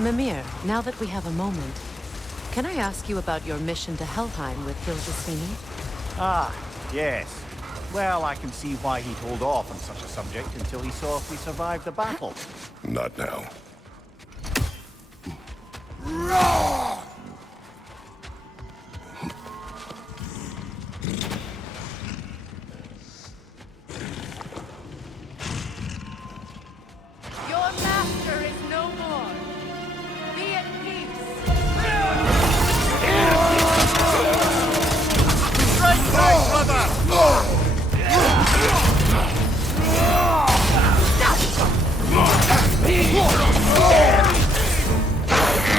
Mimir, now that we have a moment, can I ask you about your mission to Helheim with Hildisvini? Ah, yes. Well, I can see why he'd hold off on such a subject until he saw if we survived the battle. Not now. Your master is no more. Be at peace. Right back, brother!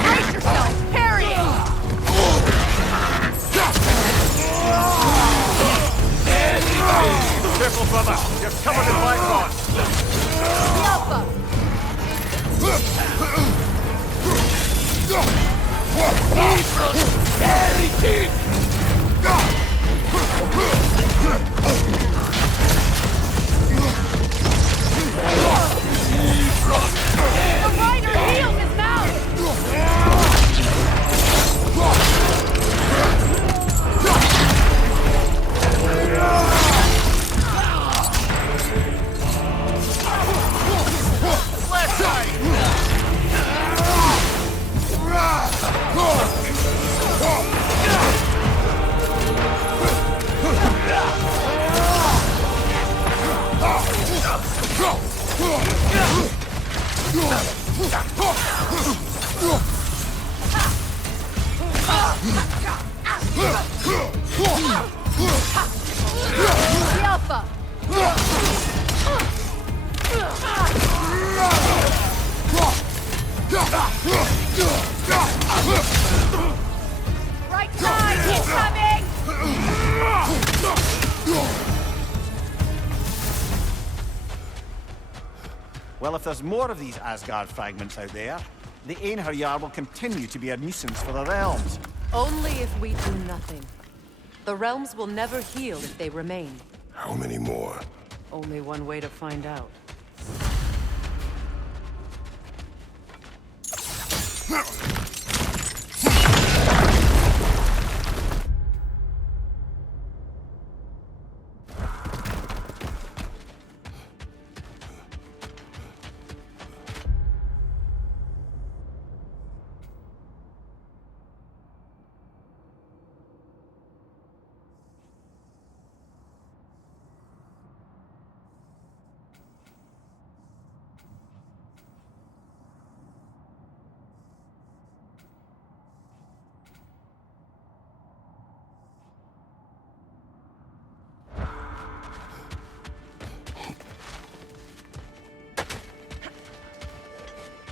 Brace yourself! Parrying! Careful, brother! You're covered in bicon! Alpha! The rider heals his mount! Left side! The Alpha! Right side! He's coming! Well, if there's more of these Asgard fragments out there, the Einherjar will continue to be a nuisance for the realms. Only if we do nothing. The realms will never heal if they remain. How many more? Only one way to find out.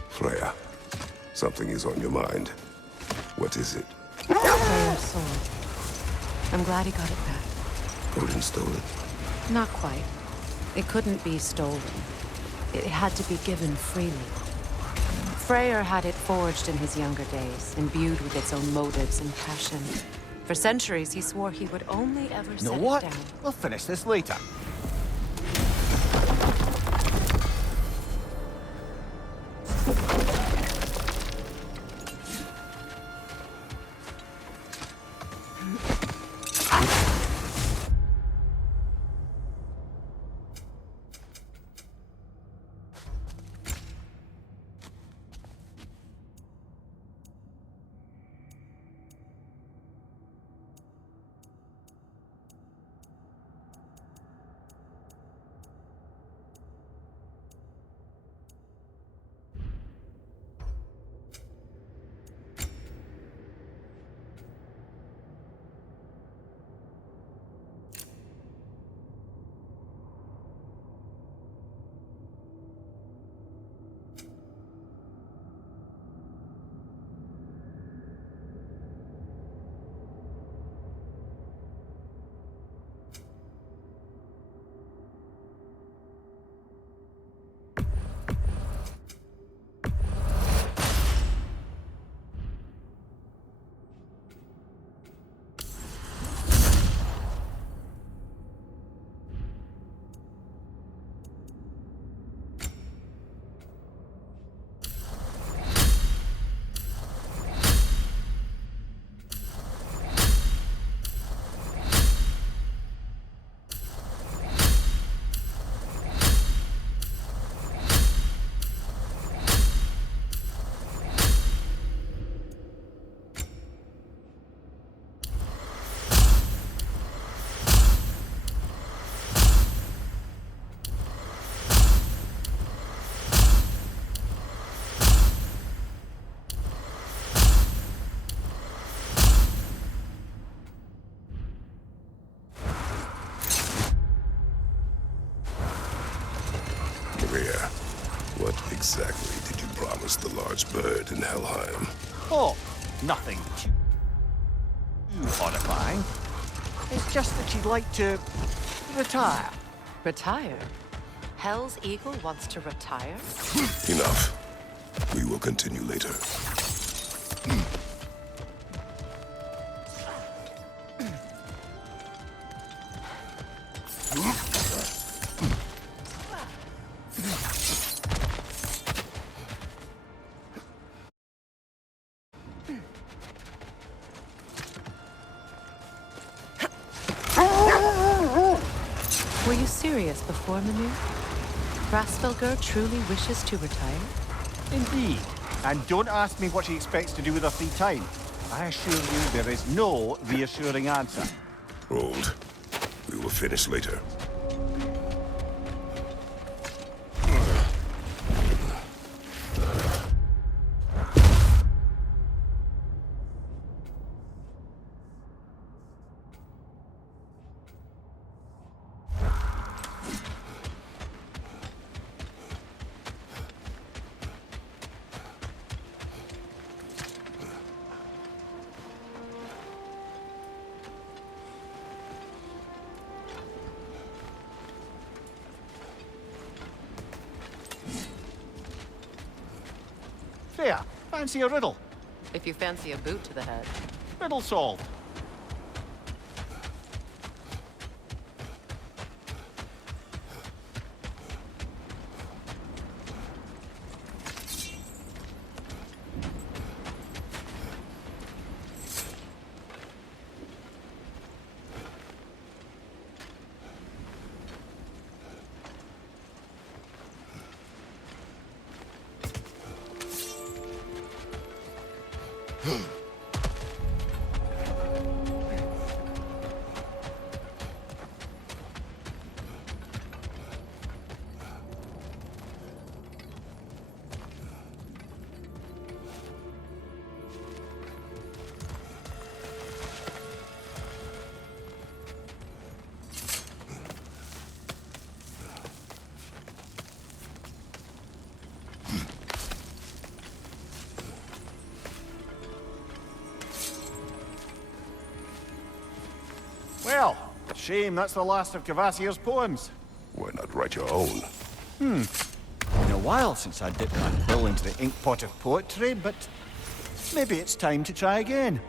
Freya, something is on your mind. What is it? Freyr's sword. I'm glad he got it back. Odin stole it. Not quite. It couldn't be stolen. It had to be given freely. Freyr had it forged in his younger days, imbued with its own motives and passion. For centuries, he swore he would only ever You set know what? it down. We'll finish this later. Freyr, what exactly did you promise the large bird in Helheim? Oh, nothing too horrifying. It's just that she'd like to retire. Retire? Hell's Eagle wants to retire? Enough. We will continue later. Were you serious before, Mimir? Rasfelgur truly wishes to retire? Indeed. And don't ask me what she expects to do with her free time. I assure you there is no reassuring answer. Hold. We will finish later. Freya, fancy a riddle? If you fancy a boot to the head. Riddle solved. Well, shame that's the last of Kvasir's poems. Why not write your own? Been a while since I dipped my bill into the ink pot of poetry, but maybe it's time to try again.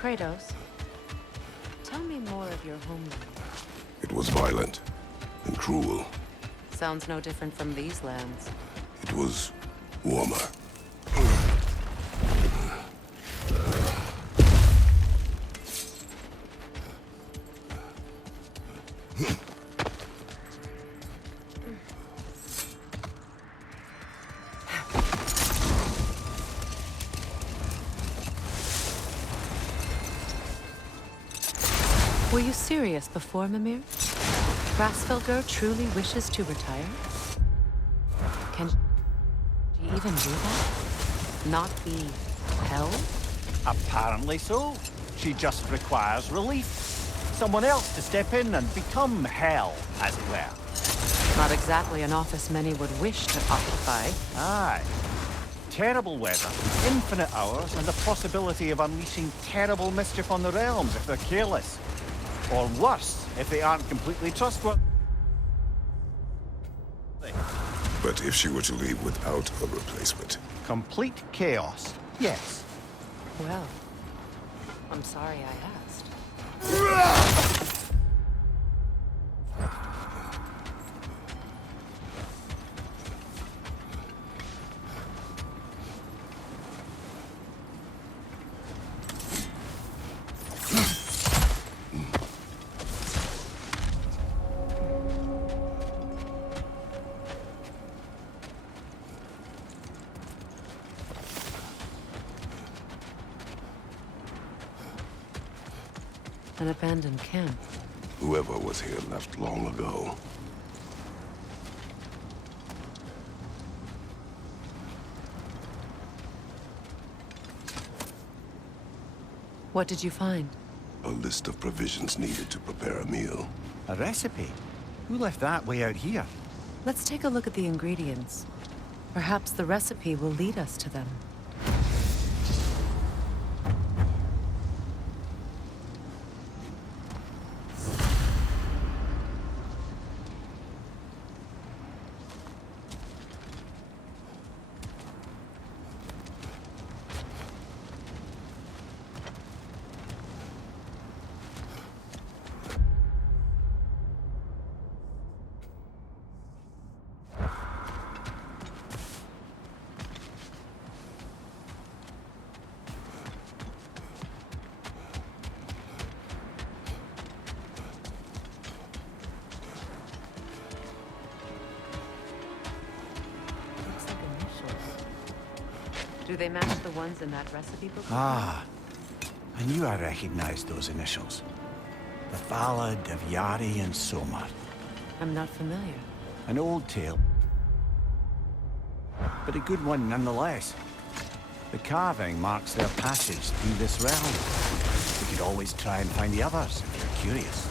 Kratos, tell me more of your homeland. It was violent and cruel. Sounds no different from these lands. It was warmer. Were you serious before, Mimir? Rasfelgur truly wishes to retire? Can she even do that? Not be hell? Apparently so. She just requires relief. Someone else to step in and become hell, as it were. Not exactly an office many would wish to occupy. Aye. Terrible weather, infinite hours, and the possibility of unleashing terrible mischief on the realms if they're careless. Or worse, if they aren't completely trustworthy. But if she were to leave without a replacement, Complete chaos, yes. Well, I'm sorry I asked. An abandoned camp. Whoever was here left long ago. What did you find? A list of provisions needed to prepare a meal. A recipe? Who left that way out here? Let's take a look at the ingredients. Perhaps the recipe will lead us to them. Do they match the ones in that recipe book? Ah, I knew I recognized those initials. The Ballad of Yari and Somar. I'm not familiar. An old tale, but a good one nonetheless. The carving marks their passage through this realm. We could always try and find the others if you're curious.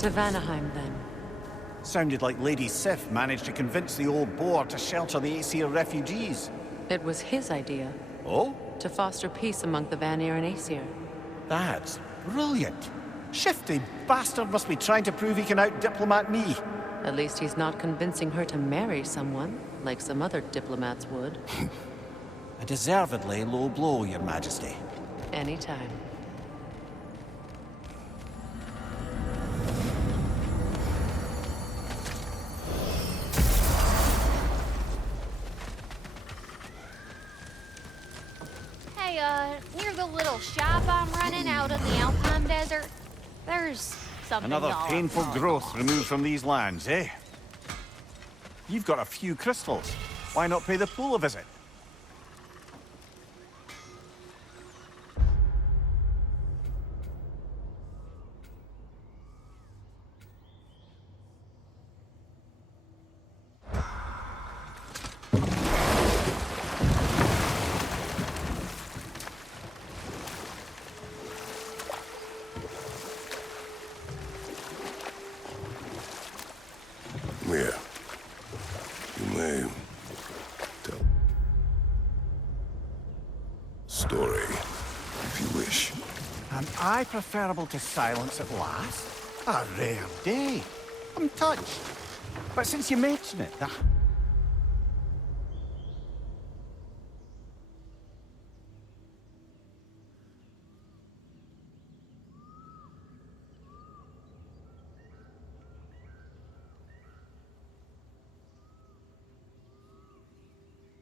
To Vanaheim, then. Sounded like Lady Sif managed to convince the old boar to shelter the Aesir refugees. It was his idea. Oh? To foster peace among the Vanir and Aesir. That's brilliant. Shifty bastard must be trying to prove he can out-diplomat me. At least he's not convincing her to marry someone, like some other diplomats would. A deservedly low blow, Your Majesty. Anytime. Near the little shop I'm running out in the Alpine Desert, there's something Another y'all painful probably growth lost. removed from these lands, eh? You've got a few crystals. Why not pay the pool a visit? Story, if you wish. Am I preferable to silence at last? A rare day. I'm touched. But since you mention it,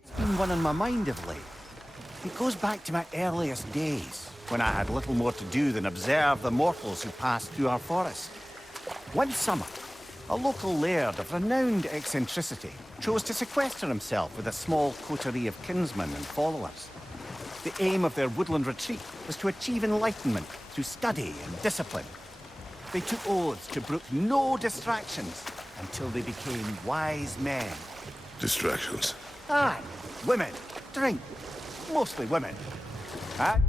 it's been one on my mind of late. It goes back to my earliest days, when I had little more to do than observe the mortals who passed through our forest. One summer, a local laird of renowned eccentricity chose to sequester himself with a small coterie of kinsmen and followers. The aim of their woodland retreat was to achieve enlightenment through study and discipline. They took oaths to brook no distractions until they became wise men. Distractions. Aye, women, drink, mostly women. Aye.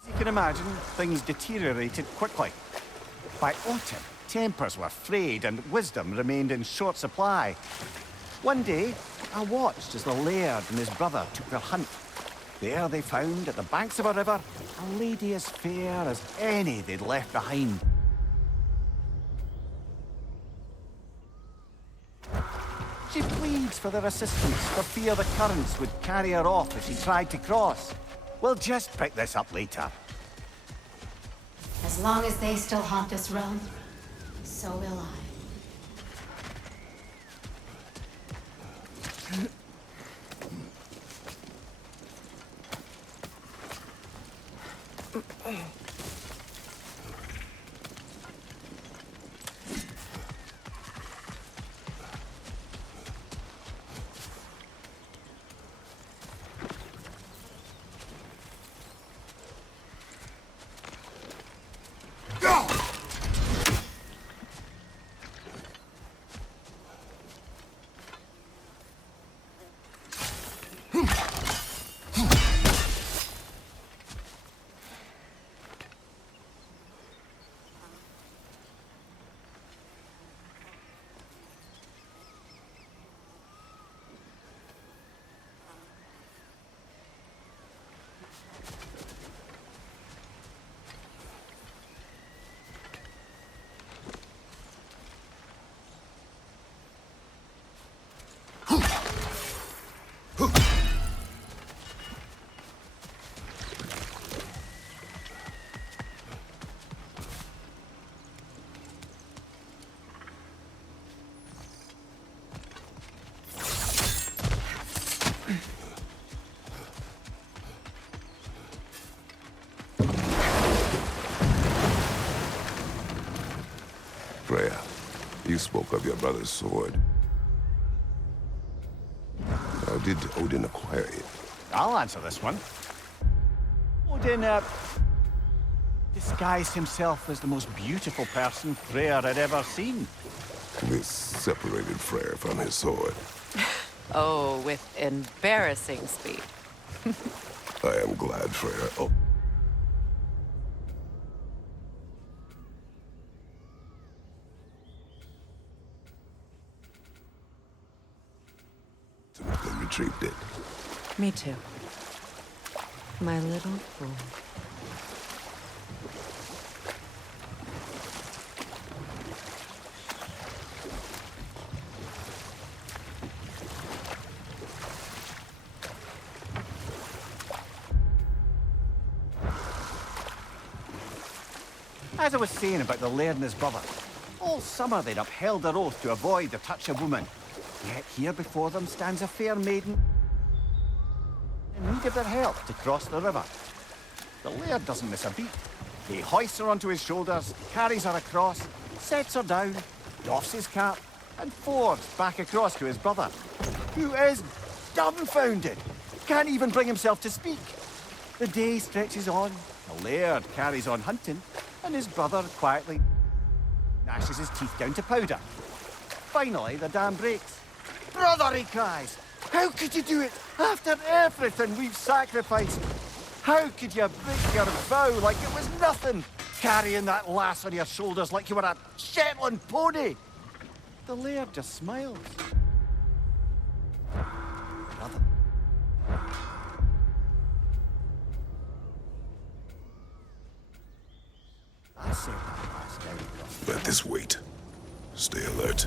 As you can imagine, things deteriorated quickly. By autumn, tempers were frayed and wisdom remained in short supply. One day, I watched as the laird and his brother took their hunt. There they found, at the banks of a river, a lady as fair as any they'd left behind. She pleads for their assistance for fear the currents would carry her off if she tried to cross. We'll just pick this up later. As long as they still haunt this realm, so will I. Freya, you spoke of your brother's sword. How did Odin acquire it? I'll answer this one. Odin, disguised himself as the most beautiful person Freyr had ever seen. This separated Freyr from his sword. Oh, with embarrassing speed. I am glad Freyr... Oh. Retrieved it. Me too. My little fool. As I was saying about the laird and his brother, all summer they'd upheld their oath to avoid the touch of woman. Yet here before them stands a fair maiden in need of their help to cross the river. The laird doesn't miss a beat. He hoists her onto his shoulders, carries her across, sets her down, doffs his cap, and fords back across to his brother, who is dumbfounded, can't even bring himself to speak. The day stretches on, the laird carries on hunting, and his brother quietly gnashes his teeth down to powder. Finally, the dam breaks. "Brother," he cries, "how could you do it after everything we've sacrificed? How could you break your vow like it was nothing, carrying that lass on your shoulders like you were a Shetland pony?" The laird just smiles. "Brother." I saved that lass down across the Let this wait. Stay alert.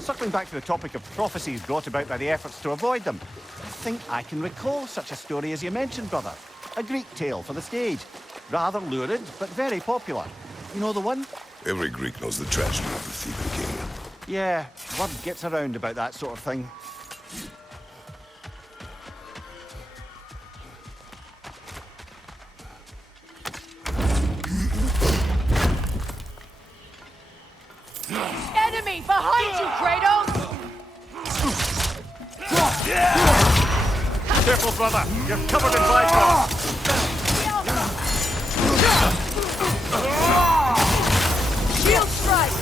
Circling back to the topic of prophecies brought about by the efforts to avoid them, I think I can recall such a story as you mentioned, brother. A Greek tale for the stage. Rather lurid, but very popular. You know the one? Every Greek knows the tragedy of the Theban king. Yeah, word gets around about that sort of thing. Enemy behind you, Kratos! Careful, brother. You're covered in Blackhawk. Shield strike!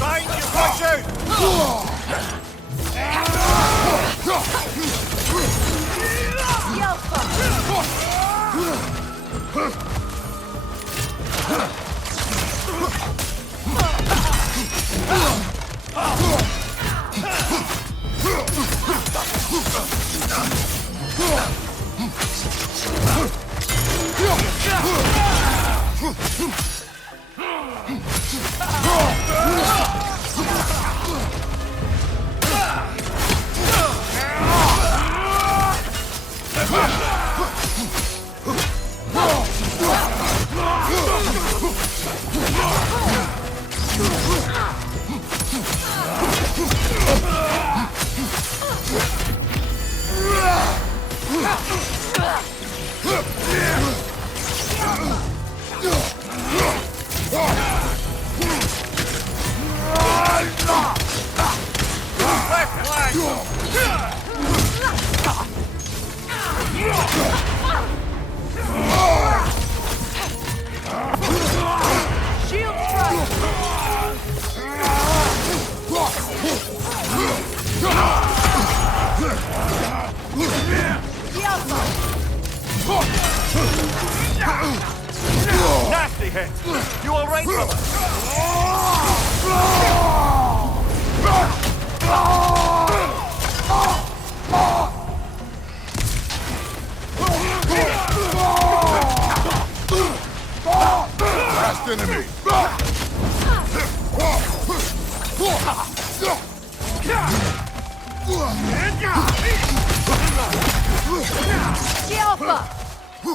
Right, you watch out! Shield strike! Nasty hit! You all right, brother? Last enemy! The Alpha! I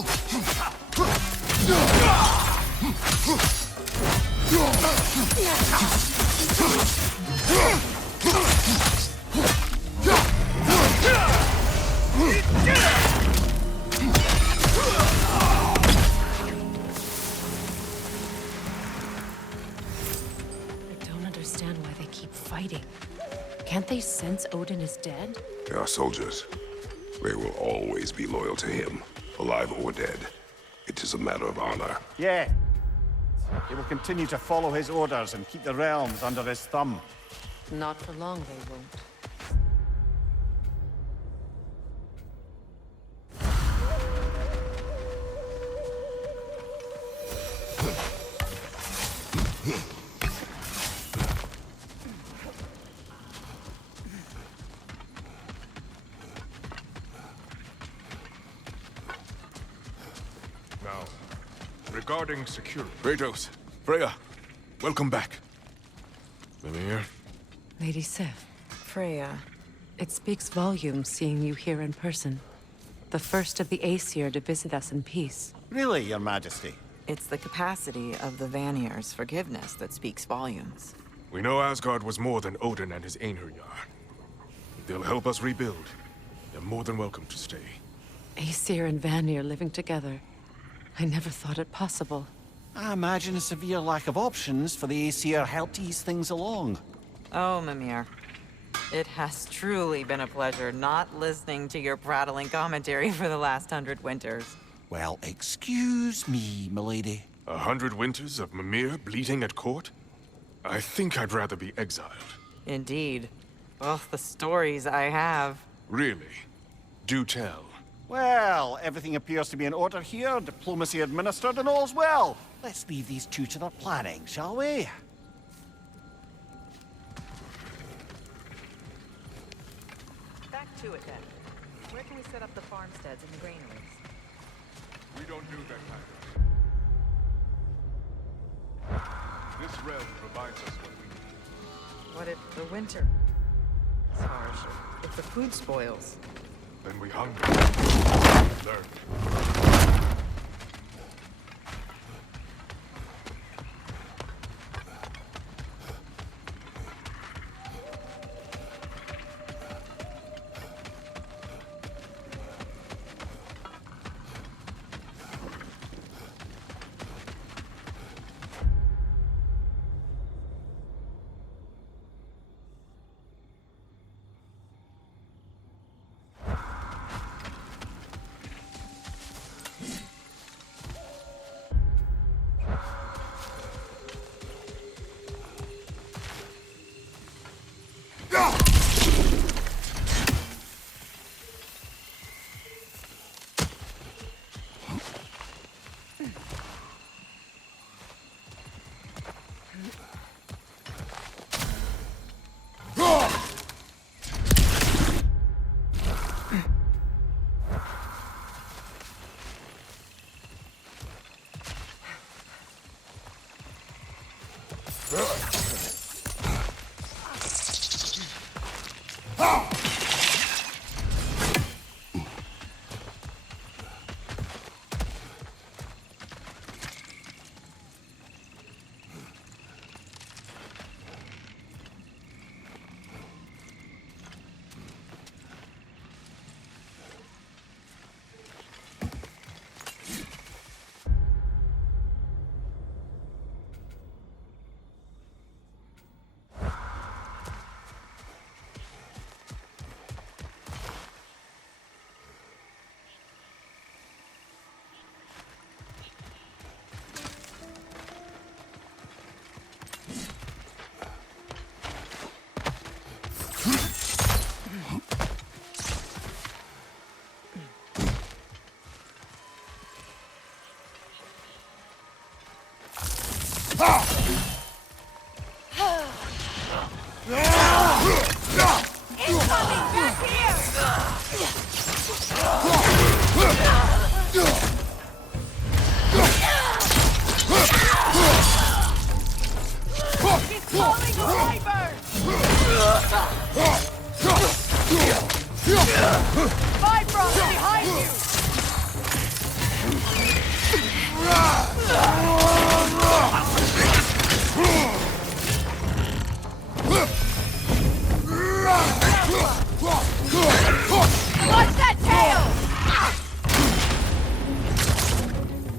don't understand why they keep fighting. Can't they sense Odin is dead? They are soldiers. They will always be loyal to him, alive or dead. It is a matter of honor. Yeah. They will continue to follow his orders and keep the realms under his thumb. Not for long, they won't. Now, regarding security... Kratos, Freya, welcome back. Mimir? Lady Sif, Freya. it speaks volumes seeing you here in person. The first of the Aesir to visit us in peace. Really, Your Majesty? It's the capacity of the Vanir's forgiveness that speaks volumes. We know Asgard was more than Odin and his Einherjar. They'll help us rebuild. They're more than welcome to stay. Aesir and Vanir living together. I never thought it possible. I imagine a severe lack of options for the Aesir helped ease things along. Oh, Mimir. It has truly been a pleasure not listening to your prattling commentary for the last 100 winters. Well, excuse me, milady. 100 winters of Mimir bleating at court? I think I'd rather be exiled. Indeed. Oh, the stories I have. Really? Do tell. Well, everything appears to be in order here, diplomacy administered, and all's well. Let's leave these two to their planning, shall we? Back to it then. Where can we set up the farmsteads and the granaries? We don't do that kind of... This realm provides us what we need. What if the winter is harsh? If the food spoils? Then we hunger. Learn.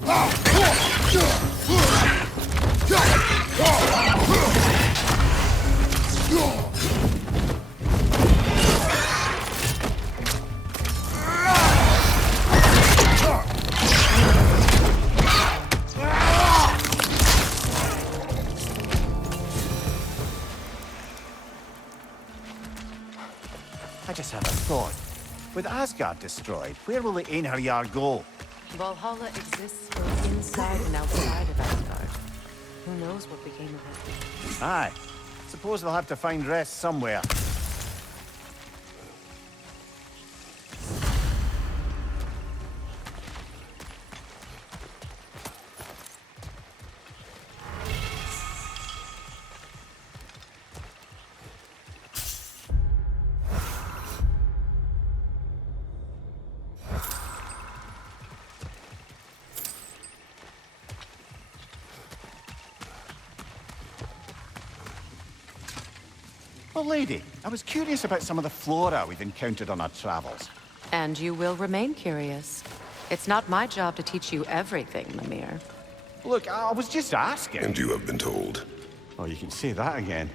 I just had a thought. With Asgard destroyed, where will the Einherjar go? Valhalla exists both inside and outside of Asgard. Who knows what became of it? Aye. Suppose they'll have to find rest somewhere. Well, lady, I was curious about some of the flora we've encountered on our travels. And you will remain curious. It's not my job to teach you everything, Mimir. Look, I was just asking. And you have been told. Oh, you can say that again.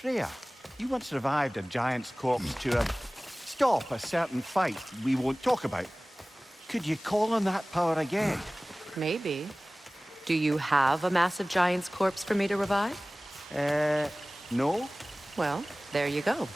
Freya, you once revived a giant's corpse to stop a certain fight we won't talk about. Could you call on that power again? Maybe. Do you have a massive giant's corpse for me to revive? No? Well, there you go.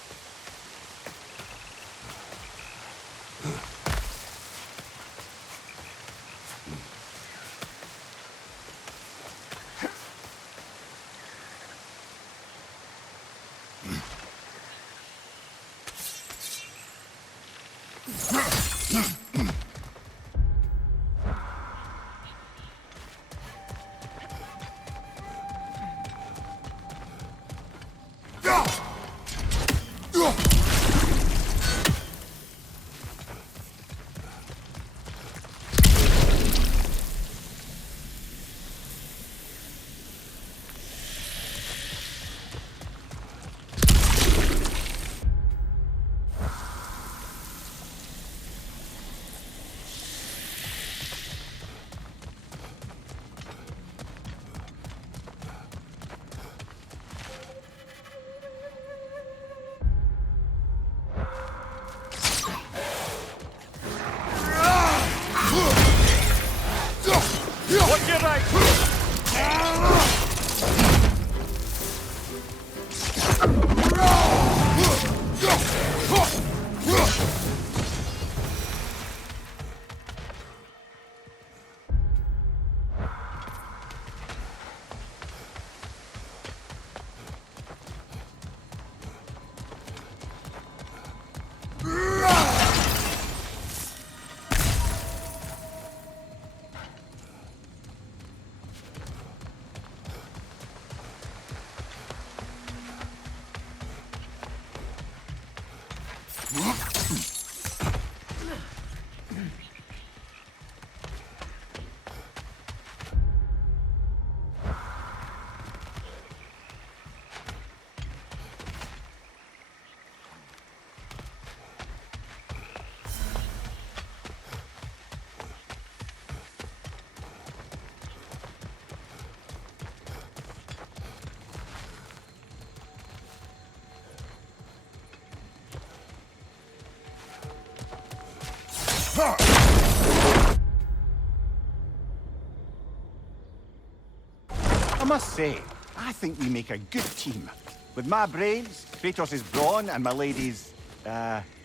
must say, I think we make a good team. With my brains, Kratos' brawn, and my lady's,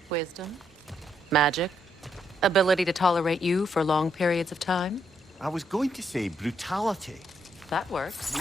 Wisdom? Magic? Ability to tolerate you for long periods of time? I was going to say brutality. That works.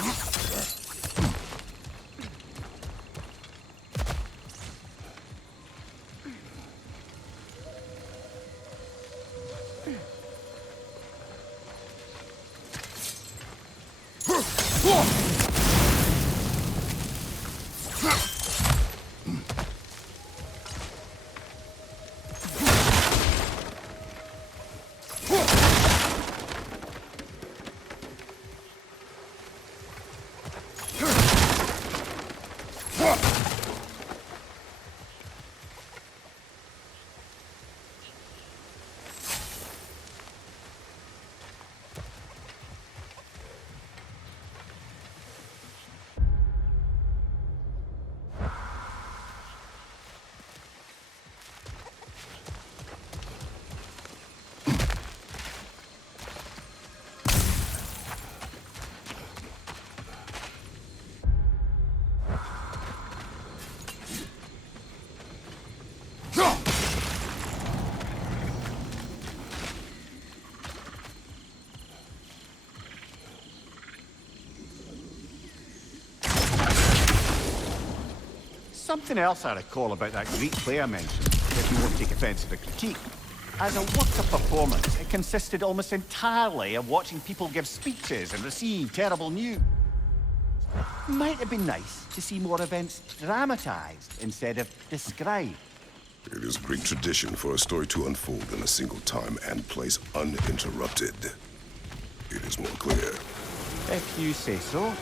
Something else I recall about that Greek play I mentioned, if you won't take offense to the critique. As a work of performance, it consisted almost entirely of watching people give speeches and receive terrible news. Might have been nice to see more events dramatized instead of described. It is Greek tradition for a story to unfold in a single time and place uninterrupted. It is more clear. If you say so.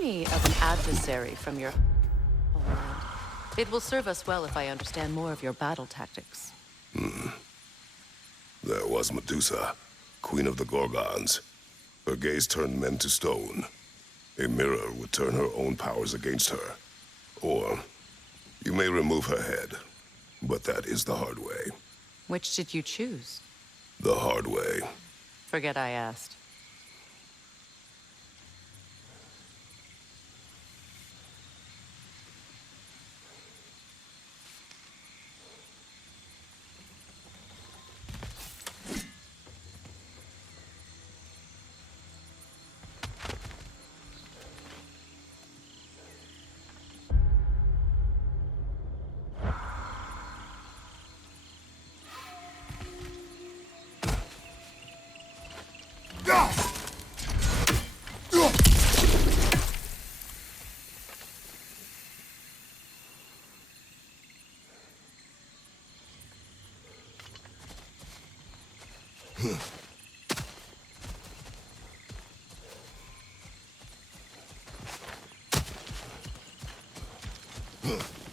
me of an adversary from your homeland. It will serve us well if I understand more of your battle tactics. There was Medusa, queen of the Gorgons. Her gaze turned men to stone. A mirror would turn her own powers against her. Or, you may remove her head, but that is the hard way. Which did you choose? The hard way. Forget I asked. Huh.